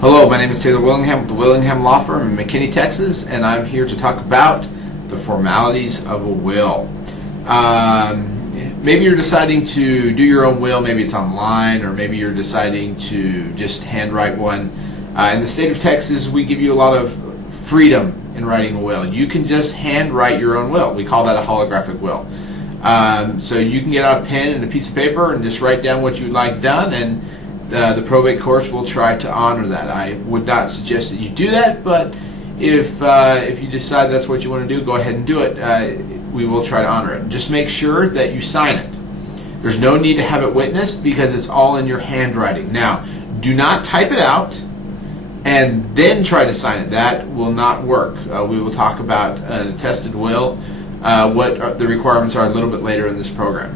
Hello, my name is Taylor Willingham with the Willingham Law Firm in McKinney, Texas, and I'm here to talk about the formalities of a will. Maybe you're deciding to do your own will, maybe it's online, or maybe you're deciding to just handwrite one. In the state of Texas, we give you a lot of freedom in writing a will. You can just handwrite your own will. We call that a holographic will. So you can get out a pen and a piece of paper and just write down what you'd like done, and the probate courts will try to honor that. I would not suggest that you do that, but if you decide that's what you want to do, go ahead and do it. We will try to honor it. Just make sure that you sign it. There's no need to have it witnessed because it's all in your handwriting. Now, do not type it out and then try to sign it. That will not work. We will talk about an attested will, what the requirements are a little bit later in this program.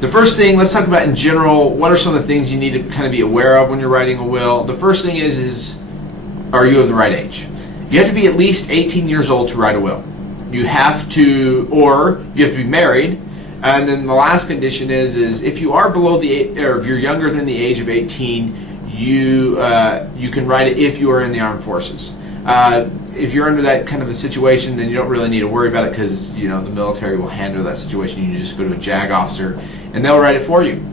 The first thing, let's talk about in general, what are some of the things you need to kind of be aware of when you're writing a will. The first thing is are you of the right age? You have to be at least 18 years old to write a will. You have to be married. And then the last condition is if you are below the age, or if you're younger than the age of 18, you can write it if you are in the armed forces. If you're under that kind of a situation, then you don't really need to worry about it because the military will handle that situation. You just go to a JAG officer and they'll write it for you.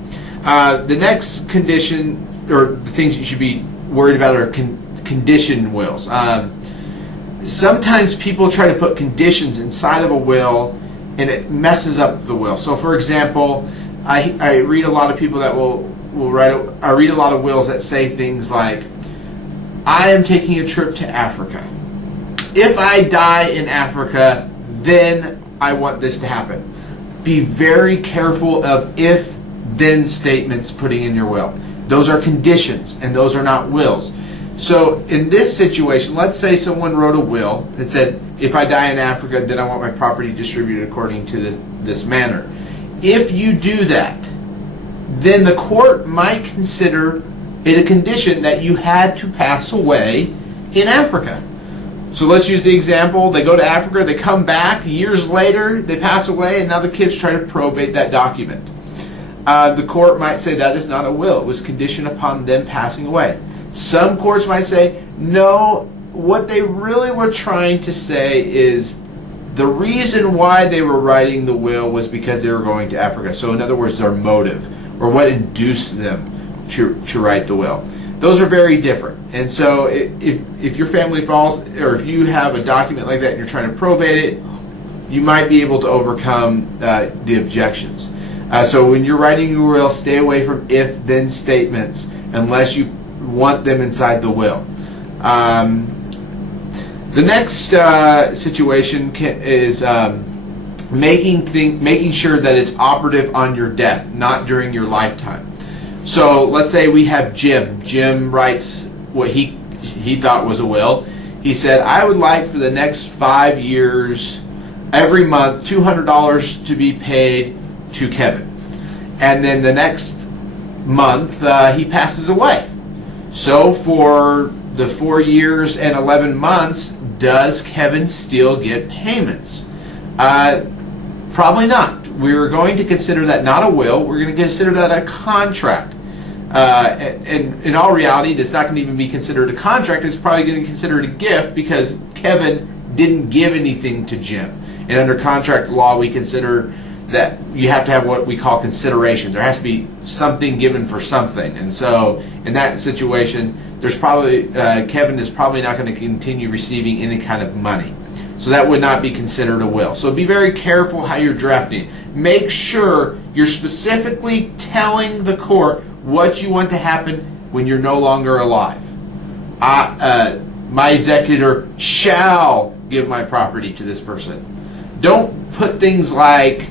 The next condition, or the things you should be worried about, are condition wills. Sometimes people try to put conditions inside of a will and it messes up the will. So for example, I read a lot of people that will write, I read a lot of wills that say things like, I am taking a trip to Africa. If I die in Africa, then I want this to happen. Be very careful of if-then statements putting in your will. Those are conditions, and those are not wills. So in this situation, let's say someone wrote a will that said, if I die in Africa, then I want my property distributed according to this manner. If you do that, then the court might consider it a condition that you had to pass away in Africa. So let's use the example, they go to Africa, they come back, years later, they pass away, and now the kids try to probate that document. The court might say that is not a will, it was conditioned upon them passing away. Some courts might say, no, what they really were trying to say is the reason why they were writing the will was because they were going to Africa. So in other words, their motive, or what induced them to write the will. Those are very different. And so if your family falls, or if you have a document like that and you're trying to probate it, you might be able to overcome the objections. So when you're writing your will, stay away from if-then statements unless you want them inside the will. The next situation is making sure that it's operative on your death, not during your lifetime. So let's say we have Jim. Jim writes what he thought was a will. He said, I would like for the next 5 years, every month, $200 to be paid to Kevin. And then the next month, he passes away. So for the 4 years and 11 months, does Kevin still get payments? Probably not. We're going to consider that not a will. We're going to consider that a contract. And in all reality, it's not going to even be considered a contract. It's probably going to be considered a gift because Kevin didn't give anything to Jim. And under contract law, we consider that you have to have what we call consideration. There has to be something given for something. And so in that situation, there's probably Kevin is probably not going to continue receiving any kind of money. So that would not be considered a will. So be very careful how you're drafting it. Make sure you're specifically telling the court what you want to happen when you're no longer alive. My executor shall give my property to this person. Don't put things like,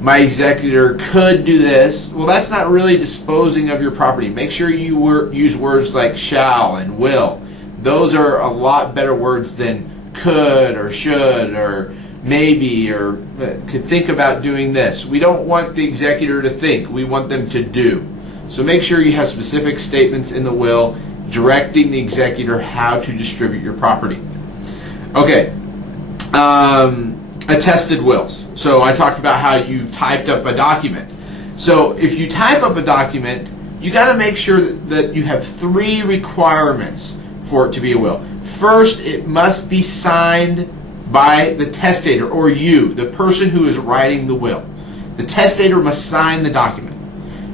my executor could do this. Well, that's not really disposing of your property. Make sure you use words like shall and will. Those are a lot better words than could or should or maybe or could think about doing this. We don't want the executor to think. We want them to do. So make sure you have specific statements in the will directing the executor how to distribute your property. Okay. Attested wills. So I talked about how you typed up a document. So if you type up a document, you got to make sure that you have 3 requirements for it to be a will. First, it must be signed by the testator, or you, the person who is writing the will. The testator must sign the document.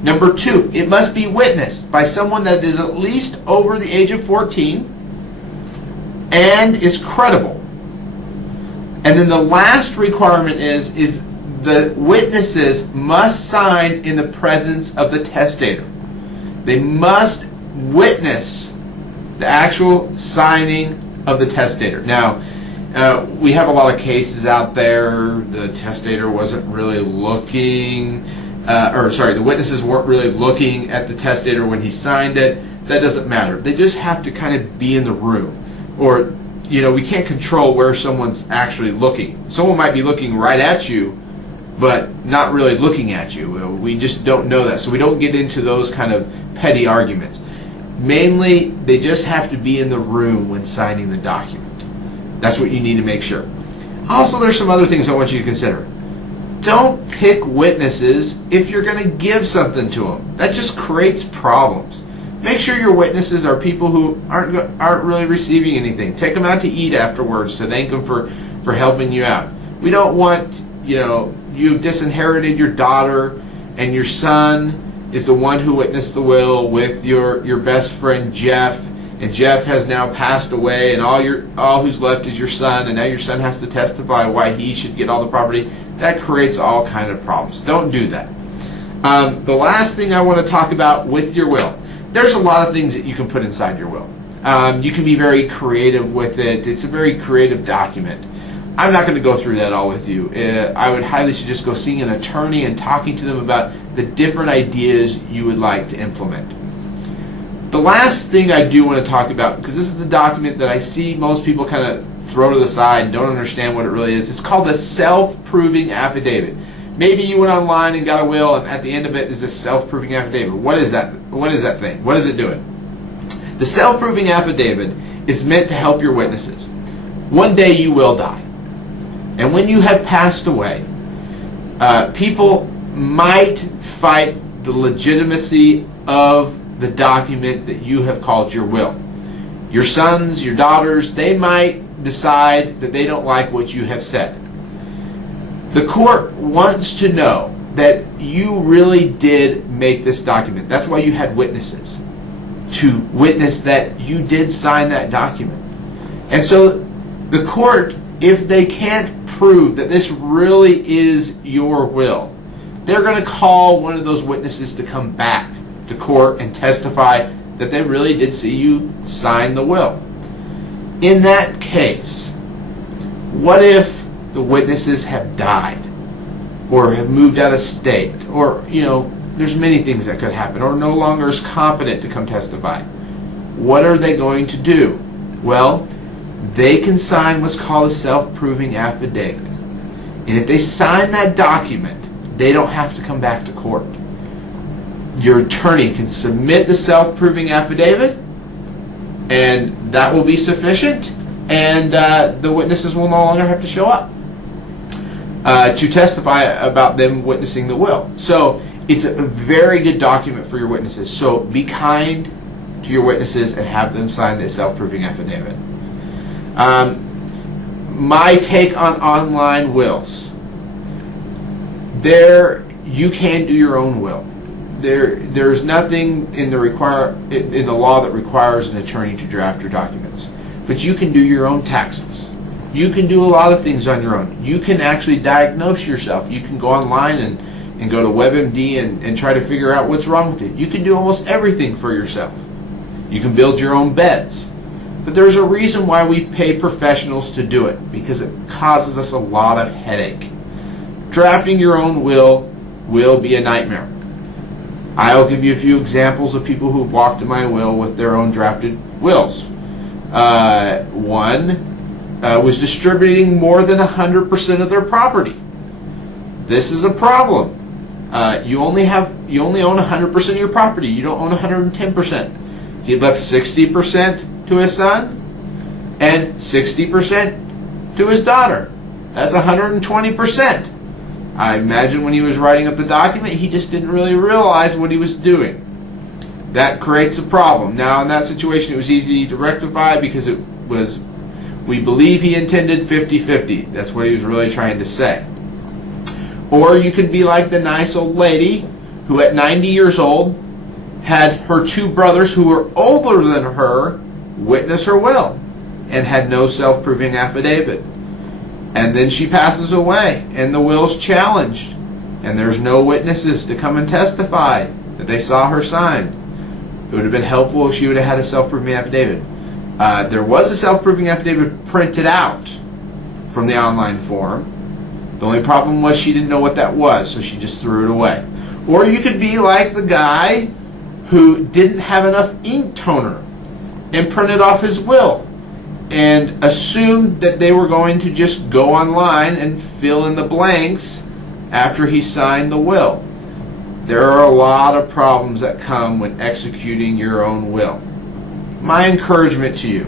Number 2, it must be witnessed by someone that is at least over the age of 14 and is credible. And then the last requirement is the witnesses must sign in the presence of the testator. They must witness the actual signing of the testator. Now, we have a lot of cases out there. The testator wasn't really looking, the witnesses weren't really looking at the testator when he signed it. That doesn't matter. They just have to kind of be in the room. Or, we can't control where someone's actually looking. Someone might be looking right at you, but not really looking at you. We just don't know that. So we don't get into those kind of petty arguments. Mainly, they just have to be in the room when signing the document. That's what you need to make sure. Also, there's some other things I want you to consider. Don't pick witnesses if you're going to give something to them. That just creates problems. Make sure your witnesses are people who aren't really receiving anything. Take them out to eat afterwards to thank them for helping you out. We don't want, you've disinherited your daughter and your son is the one who witnessed the will with your best friend Jeff, and Jeff has now passed away, and all who's left is your son, and now your son has to testify why he should get all the property. That creates all kind of problems. Don't do that. The last thing I want to talk about with your will, there's a lot of things that you can put inside your will. You can be very creative with it. It's a very creative document. I'm not going to go through that all with you. I would highly suggest go seeing an attorney and talking to them about the different ideas you would like to implement. The last thing I do want to talk about, because this is the document that I see most people kind of throw to the side and don't understand what it really is. It's called the self-proving affidavit. Maybe you went online and got a will, and at the end of it is a self-proving affidavit. What is that? What is that thing? What is it doing? The self-proving affidavit is meant to help your witnesses. One day you will die. And when you have passed away, people might fight the legitimacy of the document that you have called your will. Your sons, your daughters, they might decide that they don't like what you have said. The court wants to know that you really did make this document. That's why you had witnesses, to witness that you did sign that document. And so the court, if they can't prove that this really is your will, they're going to call one of those witnesses to come back to court and testify that they really did see you sign the will. In that case, what if the witnesses have died or have moved out of state, or there's many things that could happen, or no longer is competent to come testify? What are they going to do? Well, they can sign what's called a self-proving affidavit. And if they sign that document, they don't have to come back to court. Your attorney can submit the self-proving affidavit, and that will be sufficient, and the witnesses will no longer have to show up to testify about them witnessing the will. So it's a very good document for your witnesses. So be kind to your witnesses and have them sign the self-proving affidavit. My take on online wills. You can do your own will. There's nothing in the law that requires an attorney to draft your documents. But you can do your own taxes. You can do a lot of things on your own. You can actually diagnose yourself. You can go online and go to WebMD and try to figure out what's wrong with it. You can do almost everything for yourself. You can build your own beds. But there's a reason why we pay professionals to do it, because it causes us a lot of headache. Drafting your own will be a nightmare. I'll give you a few examples of people who've walked in my will with their own drafted wills. One was distributing more than 100% of their property. This is a problem. You only own 100% of your property. You don't own 110%. He left 60% to his son and 60% to his daughter. That's 120%. I imagine when he was writing up the document, he just didn't really realize what he was doing. That creates a problem. Now, in that situation, it was easy to rectify because it was, we believe he intended 50-50. That's what he was really trying to say. Or you could be like the nice old lady who at 90 years old had her two brothers who were older than her witness her will and had no self-proving affidavit. And then she passes away and the will's challenged and there's no witnesses to come and testify that they saw her sign. It would have been helpful if she would have had a self-proving affidavit. There was a self-proving affidavit printed out from the online form. The only problem was she didn't know what that was, so she just threw it away. Or you could be like the guy who didn't have enough ink toner and printed off his will and assumed that they were going to just go online and fill in the blanks after he signed the will. There are a lot of problems that come when executing your own will. My encouragement to you,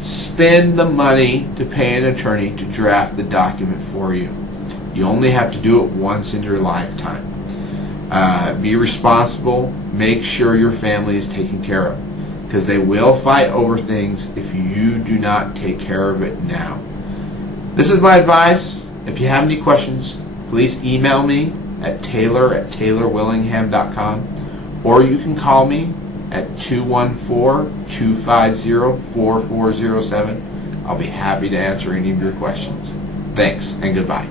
spend the money to pay an attorney to draft the document for you. You only have to do it once in your lifetime. Be responsible. Make sure your family is taken care of, because they will fight over things if you do not take care of it now. This is my advice. If you have any questions, please email me at taylor@taylorwillingham.com, or you can call me at 214-250-4407. I'll be happy to answer any of your questions. Thanks and goodbye.